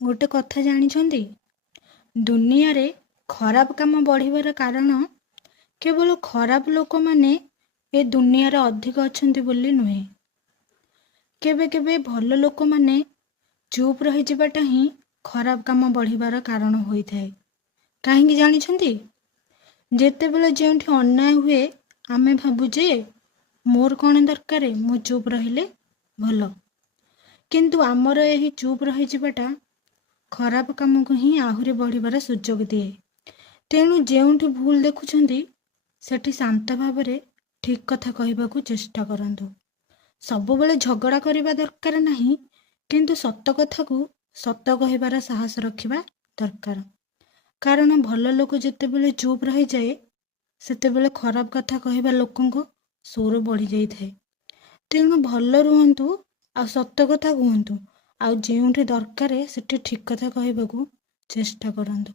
ଗୋଟେ କଥା ଜାଣିଛନ୍ତି? ଦୁନିଆରେ ଖରାପ କାମ ବଢ଼ିବାର କାରଣ କେବଳ ଖରାପ ଲୋକମାନେ ଏ ଦୁନିଆରେ ଅଧିକ ଅଛନ୍ତି ବୋଲି ନୁହେଁ। କେବେ କେବେ ଭଲ ଲୋକମାନେ ଚୁପ୍ ରହିଯିବାଟା ହିଁ ଖରାପ କାମ ବଢ଼ିବାର କାରଣ ହୋଇଥାଏ। କାହିଁକି ଜାଣିଛନ୍ତି? ଯେତେବେଳେ ଯେଉଁଠି ଅନ୍ୟାୟ ହୁଏ ଆମେ ଭାବୁ ଯେ ମୋର କ'ଣ ଦରକାର, ମୁଁ ଚୁପ୍ ରହିଲେ ଭଲ। କିନ୍ତୁ ଆମର ଏହି ଚୁପ୍ ରହିଯିବାଟା ଖରାପ କାମକୁ ହିଁ ଆହୁରି ବଢ଼ିବାର ସୁଯୋଗ ଦିଏ। ତେଣୁ ଯେଉଁଠି ଭୁଲ ଦେଖୁଛନ୍ତି ସେଠି ଶାନ୍ତ ଭାବରେ ଠିକ୍ କଥା କହିବାକୁ ଚେଷ୍ଟା କରନ୍ତୁ। ସବୁବେଳେ ଝଗଡ଼ା କରିବା ଦରକାର ନାହିଁ, କିନ୍ତୁ ସତ କଥାକୁ ସତ କହିବାର ସାହସ ରଖିବା ଦରକାର। କାରଣ ଭଲ ଲୋକ ଯେତେବେଳେ ଚୁପ୍ ରହିଯାଏ ସେତେବେଳେ ଖରାପ କଥା କହିବା ଲୋକଙ୍କ ସ୍ୱର ବଢ଼ିଯାଇଥାଏ। ତେଣୁ ଭଲ ରୁହନ୍ତୁ ଆଉ ସତ କଥା କୁହନ୍ତୁ, ଆଉ ଯେଉଁଠି ଦରକାର ସେଠି ଠିକ୍ କଥା କହିବାକୁ ଚେଷ୍ଟା କରନ୍ତୁ।